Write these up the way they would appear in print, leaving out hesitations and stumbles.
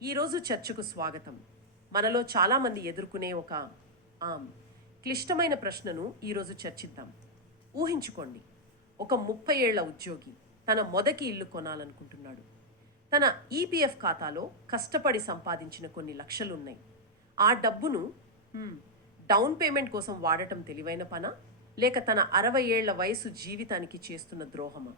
ఈరోజు చర్చకు స్వాగతం. మనలో చాలామంది ఎదుర్కొనే ఒక ఆమ్, క్లిష్టమైన ప్రశ్నను ఈరోజు చర్చిద్దాం. ఊహించుకోండి, ఒక 30 ఏళ్ల ఉద్యోగి తన మొదటి ఇల్లు కొనాలనుకుంటున్నాడు. తన ఈపీఎఫ్ ఖాతాలో కష్టపడి సంపాదించిన కొన్ని లక్షలున్నాయి. ఆ డబ్బును హ్మ్, డౌన్ పేమెంట్ కోసం వాడటం తెలివైన పనా, లేక తన 60 ఏళ్ల వయసు జీవితానికి చేస్తున్న ద్రోహమా?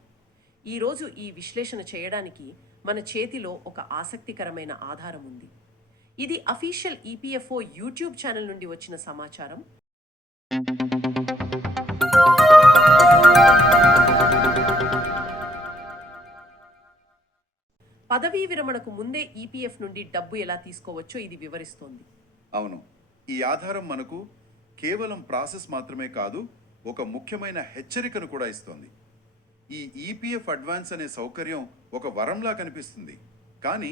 ఈరోజు ఈ విశ్లేషణ చేయడానికి మన చేతిలో ఒక ఆసక్తికరమైన ఆధారం ఉంది. ఇది అఫీషియల్ ఈపీఎఫ్ఓ యూట్యూబ్ ఛానల్ నుండి వచ్చిన సమాచారం. పదవీ విరమణకు ముందే ఈపీఎఫ్ నుండి డబ్బు ఎలా తీసుకోవచ్చో ఇది వివరిస్తోంది. అవును. ఈ ఆధారం మనకు కేవలం ప్రాసెస్ మాత్రమే కాదు, ఒక ముఖ్యమైన హెచ్చరికను కూడా ఇస్తోంది. ఈ ఈపీఎఫ్ అడ్వాన్స్ అనే సౌకర్యం ఒక వరంలా కనిపిస్తుంది, కానీ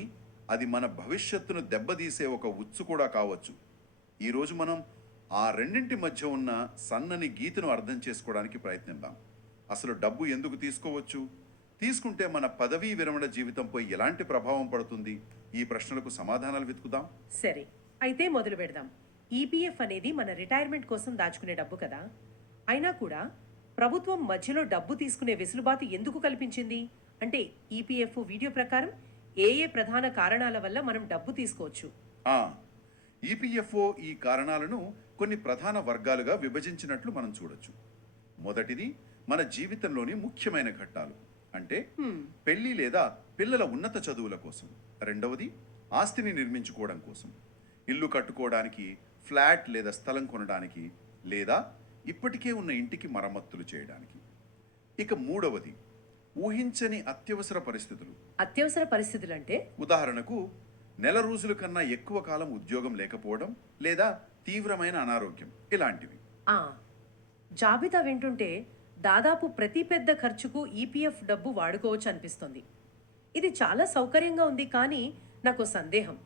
అది మన భవిష్యత్తును దెబ్బతీసే ఒక ఉచ్చు కూడా కావచ్చు. ఈరోజు మనం ఆ రెండింటి మధ్య ఉన్న సన్నని గీతను అర్థం చేసుకోవడానికి ప్రయత్నిద్దాం. అసలు డబ్బు ఎందుకు తీసుకోవచ్చు, తీసుకుంటే మన పదవీ విరమణ జీవితంపై ఎలాంటి ప్రభావం పడుతుంది, ఈ ప్రశ్నలకు సమాధానాలు వెతుకుదాం. సరే, అయితే మొదలు పెడదాం. ఈపీఎఫ్ అనేది మన రిటైర్మెంట్ కోసం దాచుకునే డబ్బు కదా. అయినా కూడా ప్రభుత్వం మధ్యలో డబ్బు తీసుకునే వెసులుబాటు ఎందుకు కల్పించింది? అంటే ఈపీఎఫ్ వీడియో ప్రకారం ఏ ఏ ప్రధాన కారణాల వల్ల మనం డబ్బు తీసుకోవచ్చు? ఆ ఈపీఎఫ్ఓ ఈ కారణాలను కొన్ని ప్రధాన వర్గాలుగా విభజించినట్లు మనం చూడొచ్చు. మొదటిది మన జీవితంలోని ముఖ్యమైన ఘట్టాలు, అంటే పెళ్లి లేదా పిల్లల ఉన్నత చదువుల కోసం. రెండవది ఆస్తిని నిర్మించుకోవడం కోసం, ఇల్లు కట్టుకోవడానికి, ఫ్లాట్ లేదా స్థలం కొనడానికి, లేదా ఇప్పటికే ఉన్న ఇంటికి మరమ్మతులు చేయడానికి. ఇక మూడవది ఊహించని అత్యవసర పరిస్థితులు. అత్యవసర పరిస్థితులు అంటే ఉదాహరణకు నెల రోజుల కన్నా ఎక్కువ కాలం ఉద్యోగం లేకపోవడం లేదా తీవ్రమైన అనారోగ్యం, ఇలాంటివి. ఆ జాబితా వింటుంటే దాదాపు ప్రతి పెద్ద ఖర్చుకు ఈపీఎఫ్ డబ్బు వాడుకోవచ్చు అనిపిస్తుంది. ఇది చాలా సౌకర్యంగా ఉంది, కానీ నాకు సందేహం.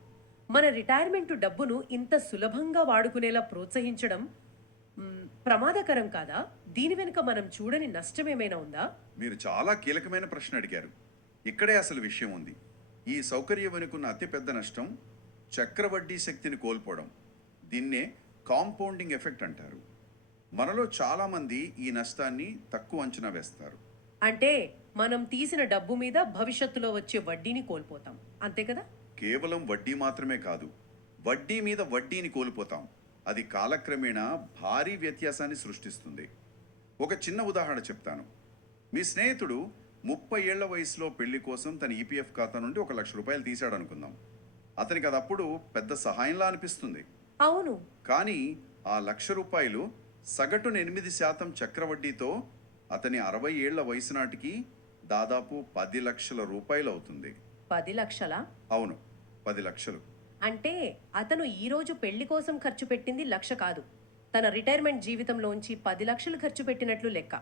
మన రిటైర్మెంట్ డబ్బును ఇంత సులభంగా వాడుకునేలా ప్రోత్సహించడం ప్రమాదకరం కాదా? దీని వెనుక మనం చూడని నష్టం ఏమైనా ఉందా? మీరు చాలా కీలకమైన ప్రశ్న అడిగారు. ఇక్కడే అసలు విషయం ఉంది. ఈ సౌకర్యం వెనుకున్న అతిపెద్ద నష్టం చక్రవడ్డీ శక్తిని కోల్పోవడం. దీన్నే కాంపౌండింగ్ ఎఫెక్ట్ అంటారు. మనలో చాలామంది ఈ నష్టాన్ని తక్కువ అంచనా వేస్తారు. అంటే మనం తీసిన డబ్బు మీద భవిష్యత్తులో వచ్చే వడ్డీని కోల్పోతాం, అంతే కదా? కేవలం వడ్డీ మాత్రమే కాదు, వడ్డీ మీద వడ్డీని కోల్పోతాం. అది కాలక్రమేణా భారీ వ్యత్యాసాన్ని సృష్టిస్తుంది. ఒక చిన్న ఉదాహరణ చెప్తాను. మీ స్నేహితుడు 30 ఏళ్ల వయసులో పెళ్లి కోసం తన ఈపీఎఫ్ ఖాతా నుండి 1,00,000 రూపాయలు తీశాడు అనుకుందాం. అతనికి అది అప్పుడు పెద్ద సహాయంలా అనిపిస్తుంది. అవును. కానీ ఆ 1,00,000 రూపాయలు సగటున 8% చక్రవడ్డీతో అతని 60 ఏళ్ల వయసు నాటికి దాదాపు 10 లక్షల రూపాయలు అవుతుంది. 10 లక్షలా? అవును, 10 లక్షలు. అంటే అతను ఈరోజు పెళ్లి కోసం ఖర్చు పెట్టింది 1,00,000 కాదు, తన రిటైర్మెంట్ జీవితంలోంచి 10 లక్షలు ఖర్చు పెట్టినట్లు లెక్క.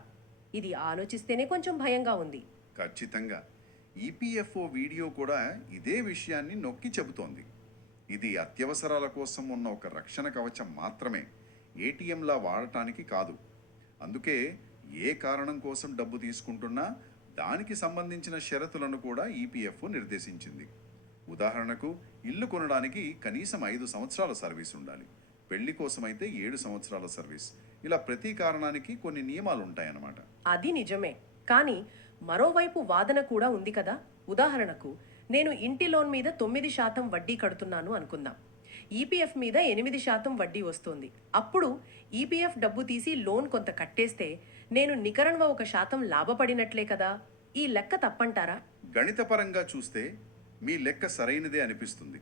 ఇది ఆలోచిస్తేనే కొంచెం భయంగా ఉంది. ఖచ్చితంగా. ఈపీఎఫ్ఓ వీడియో కూడా ఇదే విషయాన్ని నొక్కి చెబుతోంది. ఇది అత్యవసరాల కోసం ఉన్న ఒక రక్షణ కవచం మాత్రమే, ఏటీఎంలా వాడటానికి కాదు. అందుకే ఏ కారణం కోసం డబ్బు తీసుకుంటున్నా దానికి సంబంధించిన షరతులను కూడా ఈపీఎఫ్ఓ నిర్దేశించింది. ఉదాహరణకు, ఇల్లు కొనడానికి కనీసం 5 సంవత్సరాల సర్వీస్ ఉండాలి, పెళ్లి కోసమైతే 7 సంవత్సరాల సర్వీస్. ఇలా ప్రతి కారణానికి కొన్ని నియమాలు ఉంటాయన్నమాట. అది నిజమే, కానీ మరోవైపు వాదన కూడా ఉంది కదా. ఉదాహరణకు, నేను ఇంటి లోన్ మీద 9% వడ్డీ కడుతున్నాను అనుకుందాం. ఈపీఎఫ్ మీద 8% వడ్డీ వస్తుంది. అప్పుడు ఈపీఎఫ్ డబ్బు తీసి లోన్ కొంత కట్టేస్తే నేను నికరంగా 1% లాభపడినట్లే కదా. ఈ లెక్క తప్పంటారా? గణితపరంగా చూస్తే మీ లెక్క సరైనదే అనిపిస్తుంది.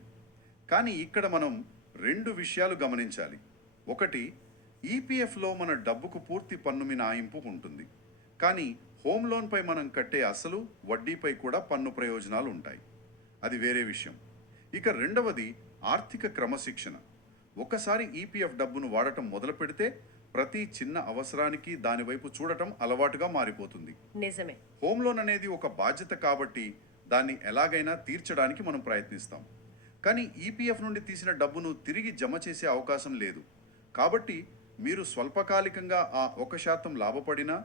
కానీ ఇక్కడ మనం 2 విషయాలు గమనించాలి. ఒకటి, ఈపీఎఫ్లో మన డబ్బుకు పూర్తి పన్ను మినహాయింపు ఉంటుంది, కానీ హోమ్ లోన్పై మనం కట్టే అసలు వడ్డీపై కూడా పన్ను ప్రయోజనాలు ఉంటాయి. అది వేరే విషయం. ఇక రెండవది ఆర్థిక క్రమశిక్షణ. ఒకసారి ఈపీఎఫ్ డబ్బును వాడటం మొదలు పెడితే ప్రతి చిన్న అవసరానికి దానివైపు చూడటం అలవాటుగా మారిపోతుంది. నిజమే. హోమ్ లోన్ అనేది ఒక బాధ్యత కాబట్టి దాన్ని ఎలాగైనా తీర్చడానికి మనం ప్రయత్నిస్తాం. కానీ ఈపీఎఫ్ నుండి తీసిన డబ్బును తిరిగి జమ చేసే అవకాశం లేదు. కాబట్టి మీరు స్వల్పకాలికంగా ఆ 1% లాభపడినా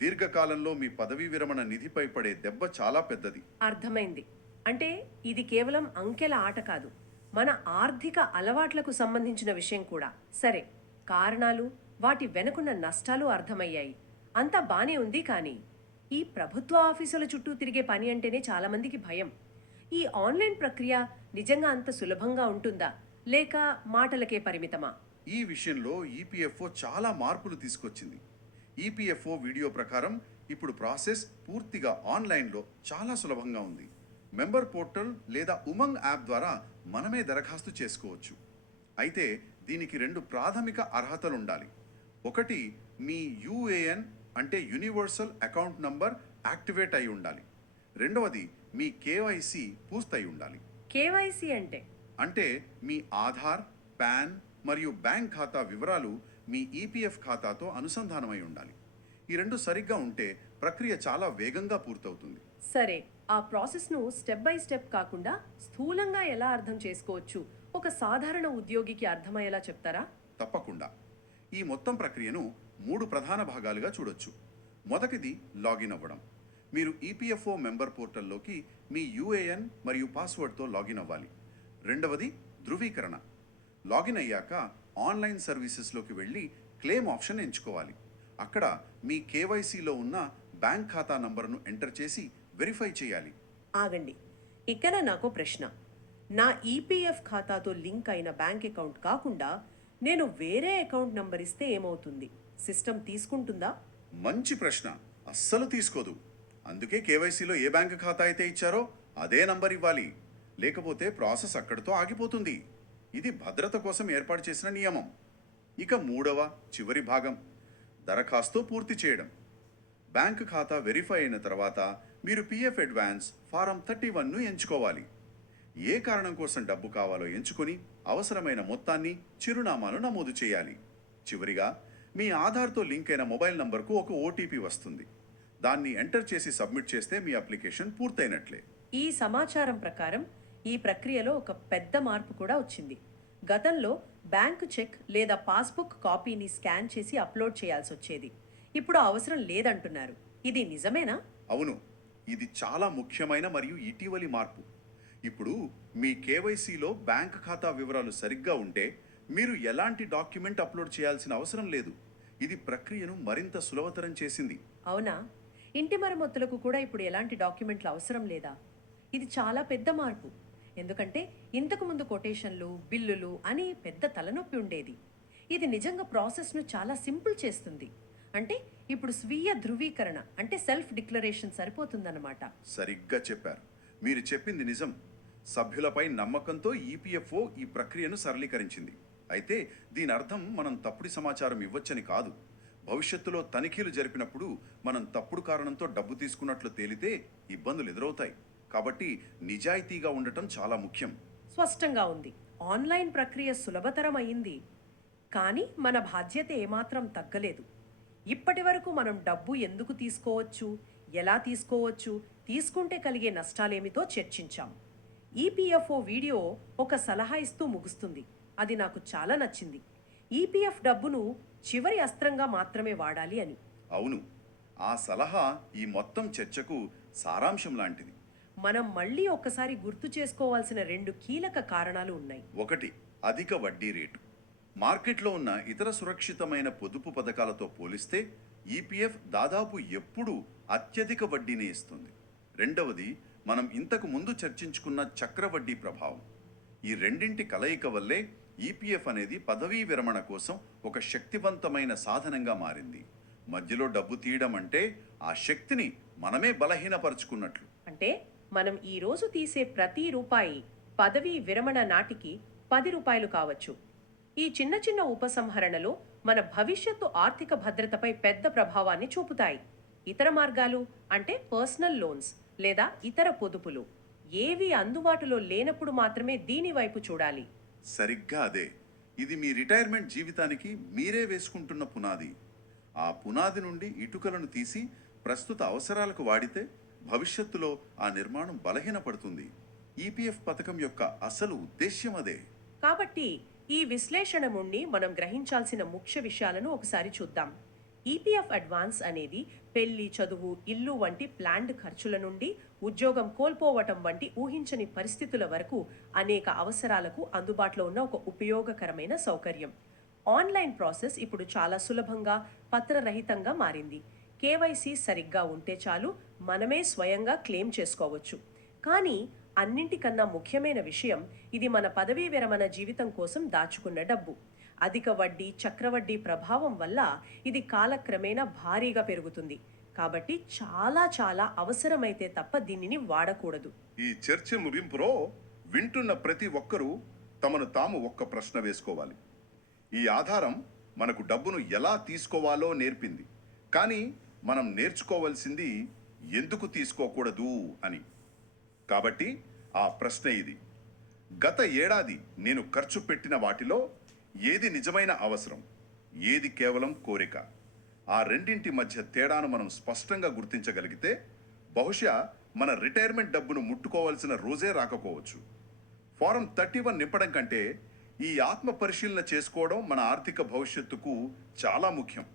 దీర్ఘకాలంలో మీ పదవీ విరమణ నిధిపై పడే దెబ్బ చాలా పెద్దది. అర్థమైంది. అంటే ఇది కేవలం అంకెల ఆట కాదు, మన ఆర్థిక అలవాట్లకు సంబంధించిన విషయం కూడా. సరే, కారణాలు, వాటి వెనుకున్న నష్టాలు అర్థమయ్యాయి. అంతా బానే ఉంది, కానీ ఈ ప్రభుత్వ ఆఫీసుల చుట్టూ తిరిగే పని అంటేనే చాలామందికి భయం. ఈ ఆన్లైన్ ప్రక్రియ నిజంగా అంత సులభంగా ఉంటుందా, లేక మాటలకే పరిమితమా? ఈ విషయంలో ఈపీఎఫ్ఓ చాలా మార్పులు తీసుకొచ్చింది. ఈపీఎఫ్ఓ వీడియో ప్రకారం ఇప్పుడు ప్రాసెస్ పూర్తిగా ఆన్లైన్లో చాలా సులభంగా ఉంది. మెంబర్ పోర్టల్ లేదా ఉమంగ్ యాప్ ద్వారా మనమే దరఖాస్తు చేసుకోవచ్చు. అయితే దీనికి 2 ప్రాథమిక అర్హతలు ఉండాలి. ఒకటి, మీ యూఏఎన్ అంటే యూనివర్సల్ అకౌంట్ నంబర్ యాక్టివేట్ అయి ఉండాలి. రెండవది, మీ కేవైసీ పూర్తయి ఉండాలి. కేవైసీ అంటే మీ ఆధార్, పాన్ మరియు బ్యాంక్ ఖాతా వివరాలు మీ ఈపీఎఫ్ ఖాతాతో అనుసంధానమై ఉండాలి. ఈ 2 సరిగ్గా ఉంటే ప్రక్రియ చాలా వేగంగా పూర్తవుతుంది. సరే, ఆ ప్రాసెస్ను స్టెప్ బై స్టెప్ కాకుండా స్థూలంగా ఎలా అర్థం చేసుకోవచ్చు? ఒక సాధారణ ఉద్యోగికి అర్థమయ్యేలా చెప్తారా? తప్పకుండా. ఈ మొత్తం ప్రక్రియను 3 ప్రధాన భాగాలుగా చూడొచ్చు. మొదటిది లాగిన్ అవ్వడం. మీరు ఈపీఎఫ్ఓ మెంబర్ పోర్టల్లోకి మీ యూఏఎన్ మరియు పాస్వర్డ్తో లాగిన్ అవ్వాలి. రెండవది ధృవీకరణ. లాగిన్ అయ్యాక ఆన్లైన్ సర్వీసెస్లోకి వెళ్ళి క్లెయిమ్ ఆప్షన్ ఎంచుకోవాలి. అక్కడ మీ కేవైసీలో ఉన్న బ్యాంక్ ఖాతా నంబర్ను ఎంటర్ చేసి వెరిఫై చేయాలి. ఆగండి, ఇక్కడ నాకు ప్రశ్న. నా ఈపీఎఫ్ ఖాతాతో లింక్ అయిన బ్యాంక్ అకౌంట్ కాకుండా నేను వేరే అకౌంట్ నంబర్ ఇస్తే ఏమవుతుంది? సిస్టమ్ తీసుకుంటుందా? మంచి ప్రశ్న. అస్సలు తీసుకోదు. అందుకే కేవైసీలో ఏ బ్యాంక్ ఖాతా అయితే ఇచ్చారో అదే నంబర్ ఇవ్వాలి. లేకపోతే ప్రాసెస్ అక్కడితో ఆగిపోతుంది. ఇది భద్రత కోసం ఏర్పాటు చేసిన నియమం. ఇక మూడవ, చివరి భాగం, దరఖాస్తు పూర్తి చేయడం. బ్యాంక్ ఖాతా వెరిఫై అయిన తర్వాత మీరు పిఎఫ్ అడ్వాన్స్ ఫారం 31ను ఎంచుకోవాలి. ఏ కారణం కోసం డబ్బు కావాలో ఎంచుకొని అవసరమైన మొత్తాన్ని, చిరునామాను నమోదు చేయాలి. చివరిగా మీ ఆధార్తో లింక్ అయిన మొబైల్ నంబర్కు ఒక ఓటీపీ వస్తుంది. దాన్ని ఎంటర్ చేసి సబ్మిట్ చేస్తే మీ అప్లికేషన్ పూర్తయినట్లే. ఈ సమాచారం ప్రకారం ఈ ప్రక్రియలో ఒక పెద్ద మార్పు కూడా వచ్చింది. గతంలో బ్యాంకు చెక్ లేదా పాస్బుక్ కాపీని స్కాన్ చేసి అప్లోడ్ చేయాల్సి వచ్చేది. ఇప్పుడు అవసరం లేదంటున్నారు. ఇది నిజమేనా? అవును, ఇది చాలా ముఖ్యమైన మరియు ఇటీవలి మార్పు. ఇప్పుడు మీ కేవైసీలో బ్యాంక్ ఖాతా వివరాలు సరిగ్గా ఉంటే మీరు ఎలాంటి డాక్యుమెంట్ అప్లోడ్ చేయాల్సిన అవసరం లేదు. ఇది ప్రక్రియను మరింత సులభతరం చేసింది. అవునా? ఇంటి మరమ్మతులకు కూడా ఇప్పుడు ఎలాంటి డాక్యుమెంట్లు అవసరం లేదా? ఇది చాలా పెద్ద మార్పు. ఎందుకంటే ఇంతకు ముందు కొటేషన్లు, బిల్లులు అని పెద్ద తలనొప్పి ఉండేది. ఇది నిజంగా ప్రాసెస్ను చాలా సింపుల్ చేస్తుంది. అంటే ఇప్పుడు స్వీయ ధృవీకరణ అంటే సెల్ఫ్ డిక్లరేషన్ సరిపోతుందన్నమాట. సరిగ్గా చెప్పారు. మీరు చెప్పింది నిజం. సభ్యులపై నమ్మకంతో ఈపీఎఫ్ఓ ఈ ప్రక్రియను సరళీకరించింది. అయితే దీని అర్థం మనం తప్పుడు సమాచారం ఇవ్వచ్చని కాదు. భవిష్యత్తులో తనిఖీలు జరిపినప్పుడు మనం తప్పుడు కారణంతో డబ్బు తీసుకున్నట్లు తేలితే ఇబ్బందులు ఎదురవుతాయి. కాబట్టి నిజాయితీగా ఉండటం చాలా ముఖ్యం. స్పష్టంగా ఉంది. ఆన్లైన్ ప్రక్రియ సులభతరం అయింది, కానీ మన బాధ్యత ఏమాత్రం తగ్గలేదు. ఇప్పటి వరకు మనం డబ్బు ఎందుకు తీసుకోవచ్చు, ఎలా తీసుకోవచ్చు, తీసుకుంటే కలిగే నష్టాలేమితో చర్చించాం. ఈపీఎఫ్ఓ వీడియో ఒక సలహా ఇస్తూ ముగుస్తుంది. అది నాకు చాలా నచ్చింది. ఈపీఎఫ్ డబ్బును చివరి అస్త్రంగా మాత్రమే వాడాలి అని. అవును, ఆ సలహా ఈ మొత్తం చర్చకు సారాంశం లాంటిది. మనం మళ్ళీ ఒక్కసారి గుర్తు చేసుకోవాల్సిన 2 కీలక కారణాలు ఉన్నాయి. ఒకటి, అధిక వడ్డీ రేటు. మార్కెట్లో ఉన్న ఇతర సురక్షితమైన పొదుపు పథకాలతో పోలిస్తే ఈపీఎఫ్ దాదాపు ఎప్పుడూ అత్యధిక వడ్డీనే ఇస్తుంది. రెండవది, మనం ఇంతకు ముందు చర్చించుకున్న చక్రవడ్డీ ప్రభావం. ఈ రెండింటి కలయిక వల్లే ఈపీఎఫ్ అనేది పదవీ విరమణ కోసం ఒక శక్తివంతమైన సాధనంగా మారింది. మధ్యలో డబ్బు తీయడం అంటే ఆ శక్తిని మనమే బలహీనపరుచుకున్నట్లు. అంటే మనం ఈ రోజు తీసే ప్రతి రూపాయి పదవీ విరమణ నాటికి 10 రూపాయలు కావచ్చు. ఈ చిన్న చిన్న ఉపసంహరణలు మన భవిష్యత్తు ఆర్థిక భద్రతపై పెద్ద ప్రభావాన్ని చూపుతాయి. ఇతర మార్గాలు అంటే పర్సనల్ లోన్స్ లేదా ఇతర పొదుపులు ఏవి అందుబాటులో లేనప్పుడు మాత్రమే దీని వైపు చూడాలి. సరిగ్గా అదే. ఇది మీ రిటైర్మెంట్ జీవితానికి మీరే వేసుకుంటున్న పునాది. ఆ పునాది నుండి ఇటుకలను తీసి ప్రస్తుత అవసరాలకు వాడితే భవిష్యత్తులో ఆ నిర్మాణం బలహీనపడుతుంది. ఈపీఎఫ్ పథకం యొక్క అసలు ఉద్దేశ్యం అదే. కాబట్టి ఈ విశ్లేషణ నుండి మనం గ్రహించాల్సిన ముఖ్య విషయాలను ఒకసారి చూద్దాం. ఈపీఎఫ్ అడ్వాన్స్ అనేది పెళ్లి, చదువు, ఇల్లు వంటి ప్లాన్డ్ ఖర్చుల నుండి ఉద్యోగం కోల్పోవటం వంటి ఊహించని పరిస్థితుల వరకు అనేక అవసరాలకు అందుబాటులో ఉన్న ఒక ఉపయోగకరమైన సౌకర్యం. ఆన్లైన్ ప్రాసెస్ ఇప్పుడు చాలా సులభంగా, పత్రరహితంగా మారింది. కేవైసీ సరిగ్గా ఉంటే చాలు, మనమే స్వయంగా క్లెయిమ్ చేసుకోవచ్చు. కానీ అన్నింటికన్నా ముఖ్యమైన విషయం, ఇది మన పదవీ విరమణ జీవితం కోసం దాచుకున్న డబ్బు. అధిక వడ్డీ, చక్రవడ్డీ ప్రభావం వల్ల ఇది కాలక్రమేణా భారీగా పెరుగుతుంది. కాబట్టి చాలా చాలా అవసరమైతే తప్ప దీనిని వాడకూడదు. ఈ చర్చ ముగింపులో వింటున్న ప్రతి ఒక్కరూ తమను తాము ఒక్క ప్రశ్న వేసుకోవాలి. ఈ ఆధారం మనకు డబ్బును ఎలా తీసుకోవాలో నేర్పింది, కానీ మనం నేర్చుకోవాల్సింది ఎందుకు తీసుకోకూడదు అని. కాబట్టి ఆ ప్రశ్న ఇది: గత ఏడాది నేను ఖర్చు పెట్టిన వాటిలో ఏది నిజమైన అవసరం, ఏది కేవలం కోరిక? ఆ రెండింటి మధ్య తేడాను మనం స్పష్టంగా గుర్తించగలిగితే బహుశా మన రిటైర్మెంట్ డబ్బును ముట్టుకోవాల్సిన రోజే రాకపోవచ్చు. ఫారం 31 నింపడం కంటే ఈ ఆత్మ పరిశీలన చేసుకోవడం మన ఆర్థిక భవిష్యత్తుకు చాలా ముఖ్యం.